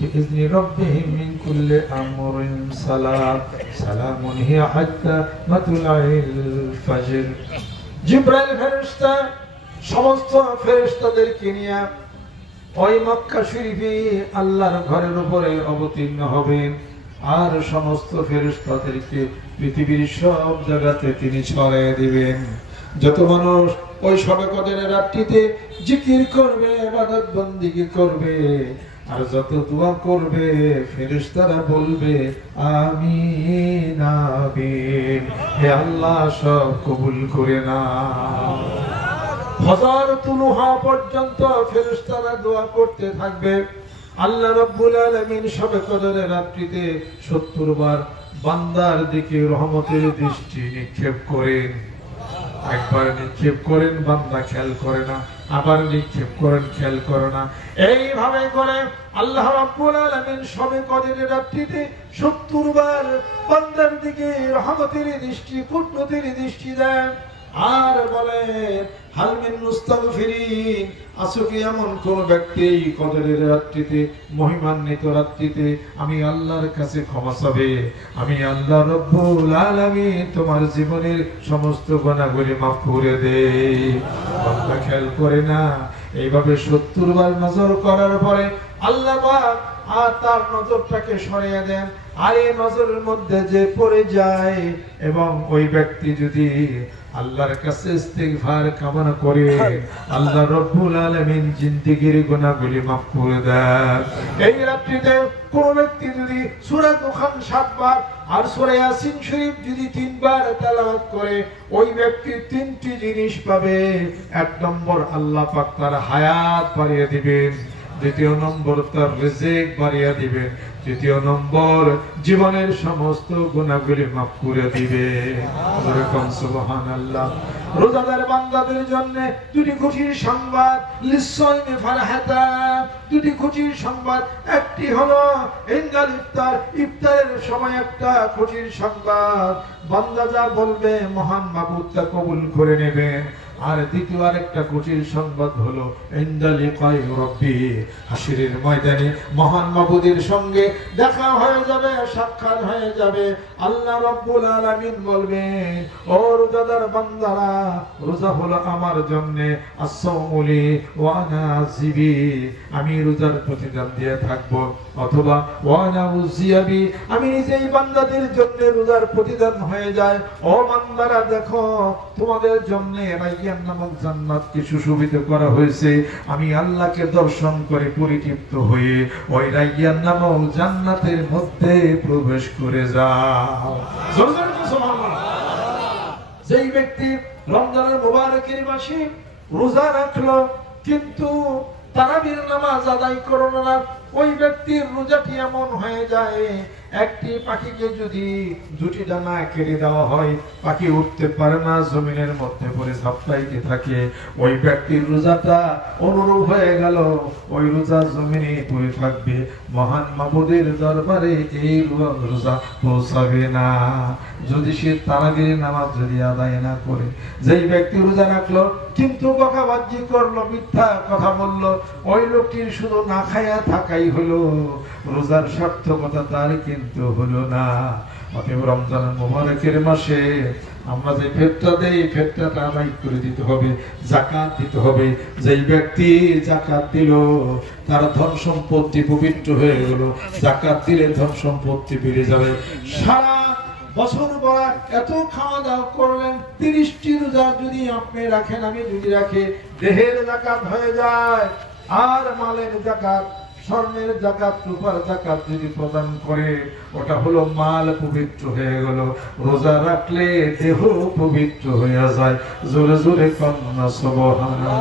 বিইذনি রাব্বিহিম মিন কুল্লি আমরিন সালাম সালামুন হিয়া হাত্তা মাতলাইল ফাজর। জিবরাইল ফেরেশতা সমস্ত ফেরেশতাদেরকে নিয়ে ওই মক্কা শরীফে আল্লাহর ঘরের উপরে অবতীর্ণ হবেন, আর সমস্ত ফেরেশতাদেরকে পৃথিবীর সব জায়গাতে তিনি ছড়িয়ে দিবেন। যত মানুষ ওই শবে কদরের রাতটিতে জিকির করবে, ইবাদত বন্দেগী করবে, আর যত দোয়া করবে, ফেরেশতারা বলবে আমিন আমিন, হে আল্লাহ সব কবুল করে নাও। ফজর তুলু হওয়া পর্যন্ত ফেরেশতারা দোয়া করতে থাকবে। আল্লাহ রাব্বুল আলামিন শবে কদরের রাত্রিতে 70 বার বান্দার দিকে রহমতের দৃষ্টি নিক্ষেপ করেন। একবার নিক্ষেপ করেন, বান্দা খেয়াল করে না, আবার নিক্ষেপ করেন, খেয়াল করে না। এইভাবে করে আল্লাহ রাব্বুল আলামিন শবে কদরের রাত্রিতে 70 বার বান্দার দিকে রহমতের দৃষ্টি, কুদরতের দৃষ্টি দেন, আর বলে হাল মিন মুস্তাগফিরিন, আছো কি এমন কোন ব্যক্তি কদরের রাত্রিতে, মহিমান্বিত রাত্রিতে আমি আল্লাহর কাছে ক্ষমা চাবে, আমি আল্লাহ রব্বুল আলামিন তোমার জীবনের সমস্ত গুনাহগুলি মাফ করে দেই। বান্দা খেয়াল করে না। এইভাবে 70 বার নজর করার পরে আল্লাহ পাক আর তার নজরটাকে সরিয়ে দেন, আর এই নজরের মধ্যে যে পড়ে যায় এবং ওই ব্যক্তি যদি আল্লাহর কাছে ইস্তিগফার কামনা করে, আল্লাহ রাব্বুল আলামিন জিন্দেগীর গুনাহগুলি মাফ করে দেন। এই রাত্রিতে কোন ব্যক্তি যদি সূরা দুখান 7 বার আর সূরা ইয়াসিন শরীফ যদি 3 বার তেলাওয়াত করে, ওই ব্যক্তি 3টি জিনিস পাবে। 1 নম্বর আল্লাহ পাক তার হায়াত বাড়িয়ে দিবেন, 2 নম্বর তার রিজিক বাড়িয়ে দিবেন, 3 নম্বর জীবনের সমস্ত গুনাহগুলি মাফ করে দিবে। সুবহানাল্লাহ। রোজাদার বান্দাদের জন্য 2টি খুশির সংবাদ, লিসাইমি ফারহাতা, 2টি খুশির সংবাদ। একটি হলো ইনদাল ইফতার, ইফতারের সময় একটা খুশির সংবাদ, বান্দা যা বলবে মহান মাবুদ তা কবুল করে নেবেন। আর দ্বিতীয় আরেকটা খুশির সংবাদ হলো ইনদাল লিকাই রাব্বি, হাসরের ময়দানে মহান মাবুদের সঙ্গে দেখা হয়ে যাবে, সাক্ষাৎ হয়ে যাবে। আল্লাহ রাব্বুল আলামিন বলবেন, ও রোজাদার বান্দারা, রোজা হলো আমার জন্য, as-সাওমুলি ওয়া আনা আজিবি, আমি রোজার প্রতিদান দিয়ে থাকব, অথবা ওয়া আনা উজিয়াবি, আমি নিজেই বান্দাদের জন্য রোজার প্রতিদান হয়ে যায়। ও বান্দারা দেখো, তোমাদের জন্য রাইয়ান নামক জান্নাত কি সুশোভিত করা হয়েছে, আমি আল্লাহকে দর্শন করে পরিতৃপ্ত হয়ে ওই রাইয়ান নামক জান্নাতের মধ্যে প্রবেশ করে যাও। জোরে জোরে সুবহানাল্লাহ। যেই ব্যক্তি রমজানের মুবারকের মাসে রোজা রাখলো কিন্তু তারাবির নামাজ আদায় করলো না, ওই ব্যক্তির রোজাটি এমন হয়ে যায়, একটি পাখিকে যদি 2টি ডানা কেটে দেওয়া হয়, পাখি উঠতে পারে না, জমিনের মধ্যে পড়ে ঝাপটাইতে থাকে। ওই ব্যক্তির রোজাটা অনুরূপ হয়ে গেল, ওই রোজা জমিনে পড়ে থাকবে, মহান মাবুদের দরবারে এই রোজা পৌঁছাবে না, যদি সে তারাবির নামাজ যদি আদায় না করে। যেই ব্যক্তি রোজা রাখলো কিন্তু বকাবাজি করলো, মিথ্যা কথা বললো, ওই লোকটির শুধু না খায়া থাকাই হলো, রোজার সার্থকতা তার কিন্তু হলো না। অতএব রমজানের মুবারকের মাসে আমরা যে ফিতরা দেই, ফিতরাটা আদায় করে দিতে হবে, যাকাত দিতে হবে। যেই ব্যক্তি যাকাত দিল তার ধন সম্পত্তি পবিত্র হয়ে গেল, যাকাত দিলে ধন সম্পত্তি বেড়ে যাবে। সারা বছর ভরা এত খাওয়া দাওয়া করলেন, 30টি রোজা যদি আপনি রাখেন, আমি যদি রাখি, দেহের যাকাত হয়ে যায়। আর মালের যাকাত, স্বর্ণের যাকাত, রূপার যাকাত যদি প্রদান করে, ওটা হলো মাল পবিত্র হয়ে গেল। রোজা রাখলে দেহ পবিত্র হয়ে যায়। জোরে জোরে কন্যা সুবহানাল্লাহ।